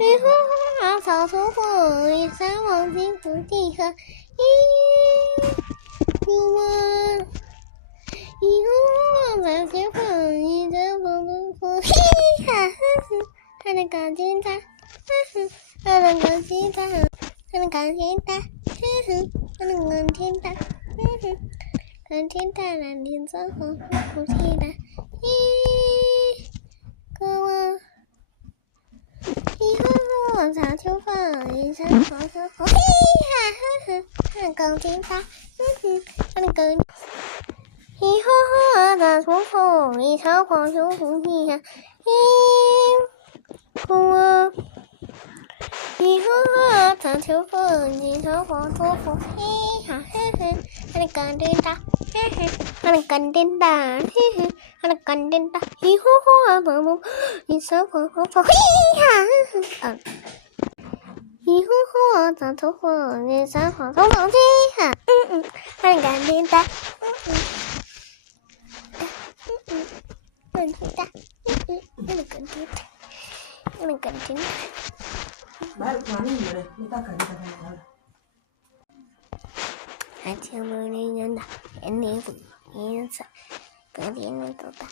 雨后花草出火，一山黄金不地合。如我以后再结婚，一阵风不哭，嘻哈呵呵，还能钢琴弹，呵呵，还能钢琴弹，还能钢琴弹，呵呵，还能钢琴弹，呵呵，钢琴弹，蓝天色红，不期待，可我以后我早就放一山黄色红，嘻哈呵呵，还能钢琴弹，呵呵，还能钢。以后我的出口，一场黄酒不地呀，我以后我的出口，一场黄酒不地呀，嘿嘿，还能干点大，嘿嘿，还能干点大，嘿嘿，还能干点大。以后我的路，一场黄酒不地呀，以后我的出口，一场黄酒不地呀，还能干点大，更大，更大，更大。还请不令人打，眼里不颜色，隔壁人都大。